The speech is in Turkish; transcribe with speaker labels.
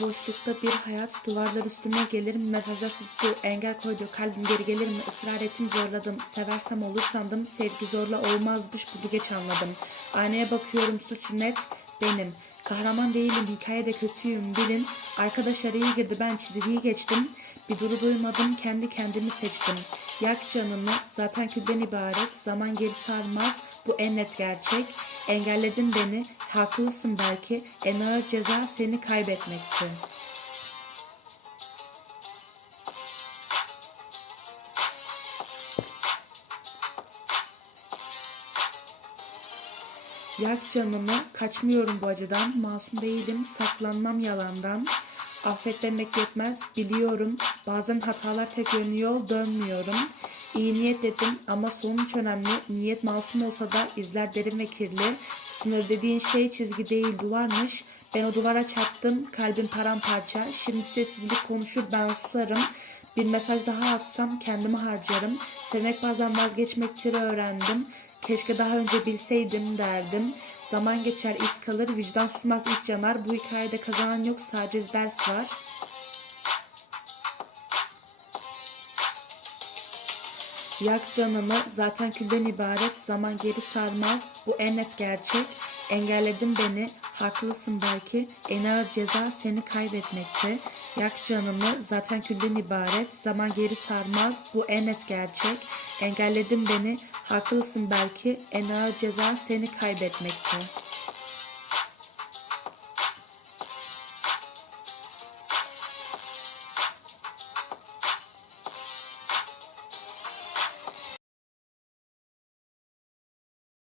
Speaker 1: Boşlukta bir hayat, duvarlar üstüme gelir mi? Mesajlar sustu, engel koydu, kalbim geri gelir mi? Israr ettim, zorladım, seversem olur sandım. Sevgi zorla olmazmış, bunu geç anladım. Aynaya bakıyorum, suç net benim. Kahraman değilim, hikayede kötüyüm, bilin. Arkadaş araya girdi, ben çizgiyi geçtim. Bir duru duymadım, kendi kendimi seçtim. Yak canımı, zaten külden ibaret. Zaman geri sarmaz, bu en net gerçek. Engelledin beni, haklısın belki. En ağır ceza seni kaybetmekti. Yak canımı, kaçmıyorum bu acıdan. Masum değilim, saklanmam yalandan. Affet demek yetmez, biliyorum. Bazen hatalar tek yönlü yol, dönmüyorum. İyi niyet dedim ama sonuç önemli. Niyet masum olsa da izler derin ve kirli. Sınır dediğin şey çizgi değil duvarmış. Ben o duvara çarptım, kalbim paramparça. Şimdi sessizlik konuşur, ben susarım. Bir mesaj daha atsam kendimi harcarım. Sevmek bazen vazgeçmektir öğrendim. Keşke daha önce bilseydim derdim. Zaman geçer iz kalır, vicdan susmaz iç yanar. Bu hikayede kazanan yok sadece ders var. Yak canımı zaten külden ibaret zaman geri sarmaz. Bu en net gerçek. Engelledin beni haklısın belki. En ağır ceza seni kaybetmekte. Yak canımı zaten külden ibaret zaman geri sarmaz. Bu en net gerçek. Engelledin beni haklısın belki. En ağır ceza seni kaybetmekte